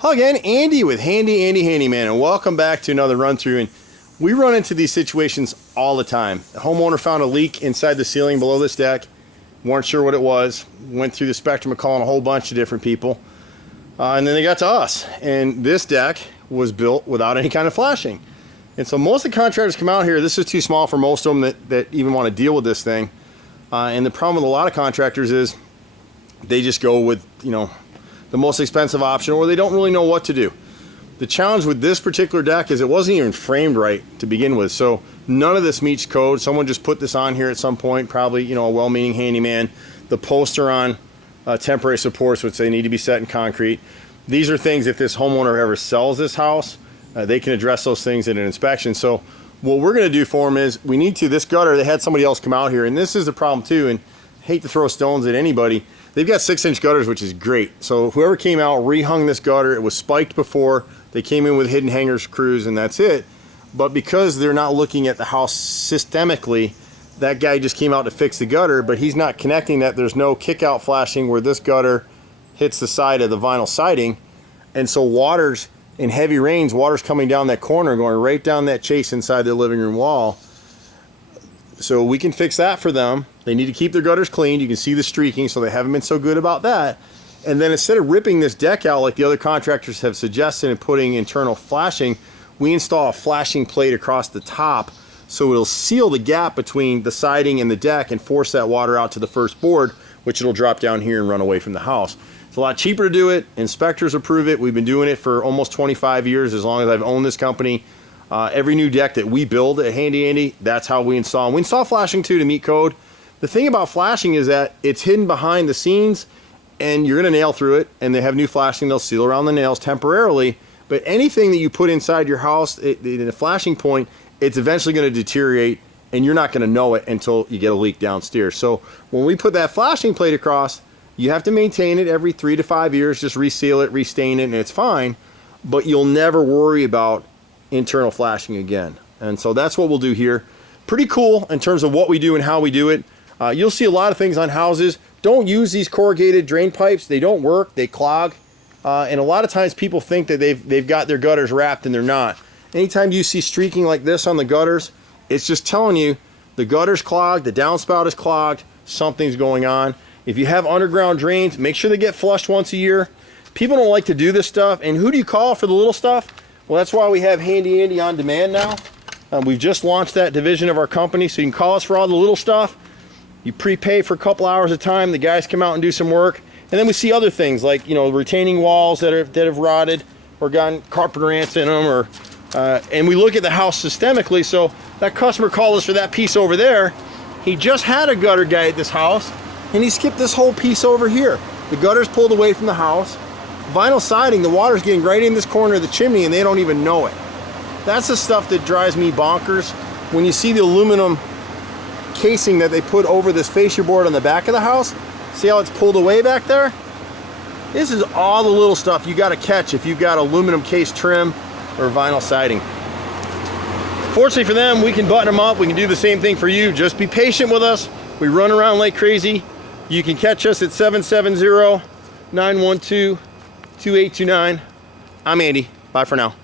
Hello again, Andy with Handy Andy Handyman, and welcome back to another run through. And we run into these situations all the time. The homeowner found a leak inside the ceiling below this deck, weren't sure what it was, went through the spectrum of calling a whole bunch of different people, and then they got to us. And this deck was built without any kind of flashing. And so most of the contractors come out here, this is too small for most of them that even want to deal with this thing. And the problem with a lot of contractors is they just go with, the most expensive option, or they don't really know what to do. The challenge with this particular deck is it wasn't even framed right to begin with, so none of this meets code. Someone just put this on here at some point, probably a well-meaning handyman. The posts are on temporary supports, which they need to be set in concrete. These are things, if this homeowner ever sells this house, they can address those things in an inspection. So what we're going to do for them is we need to, this gutter, they had somebody else come out here, and this is the problem too, and I hate to throw stones at anybody. They've got 6-inch gutters, which is great. So whoever came out rehung this gutter. It was spiked before. They came in with hidden hanger screws, and that's it. But because they're not looking at the house systemically, that guy just came out to fix the gutter, but he's not connecting that there's no kick-out flashing where this gutter hits the side of the vinyl siding. And so water's, in heavy rains, water's coming down that corner, going right down that chase inside their living room wall. So we can fix that for them. They need to keep their gutters clean. You can see the streaking, so they haven't been so good about that. And then instead of ripping this deck out like the other contractors have suggested and putting internal flashing, we install a flashing plate across the top so it'll seal the gap between the siding and the deck and force that water out to the first board, which it'll drop down here and run away from the house. It's a lot cheaper to do it. Inspectors approve it. We've been doing it for almost 25 years, as long as I've owned this company. Every new deck that we build at Handy Andy, that's how we install. And we install flashing too to meet code. The thing about flashing is that it's hidden behind the scenes and you're gonna nail through it, and they have new flashing, they'll seal around the nails temporarily, but anything that you put inside your house in a flashing point, it's eventually gonna deteriorate and you're not gonna know it until you get a leak downstairs. So when we put that flashing plate across, you have to maintain it every 3 to 5 years, just reseal it, restain it, and it's fine, but you'll never worry about internal flashing again. And so that's what we'll do here. Pretty cool in terms of what we do and how we do it. You'll see a lot of things on houses. Don't use these corrugated drain pipes. They don't work, they clog. And a lot of times people think that they've got their gutters wrapped, and they're not. Anytime you see streaking like this on the gutters, it's just telling you the gutter's clogged, the downspout is clogged, something's going on. If you have underground drains, make sure they get flushed once a year. People don't like to do this stuff, and who do you call for the little stuff? Well, that's why we have Handy Andy on demand now. We've just launched that division of our company, so you can call us for all the little stuff. You prepay for a couple hours at a time. The guys come out and do some work, and then we see other things like retaining walls that have rotted or gotten carpenter ants in them, or and we look at the house systemically. So that customer called us for that piece over there. He just had a gutter guy at this house, and he skipped this whole piece over here. The gutter's pulled away from the house. Vinyl siding, the water's getting right in this corner of the chimney, and they don't even know it. That's the stuff that drives me bonkers. When you see the aluminum casing that they put over this fascia board on the back of the house, see how it's pulled away back there? This is all the little stuff you got to catch if you've got aluminum case trim or vinyl siding. Fortunately for them, we can button them up. We can do the same thing for you. Just be patient with us. We run around like crazy. You can catch us at 770-912-2829. I'm Andy. Bye for now.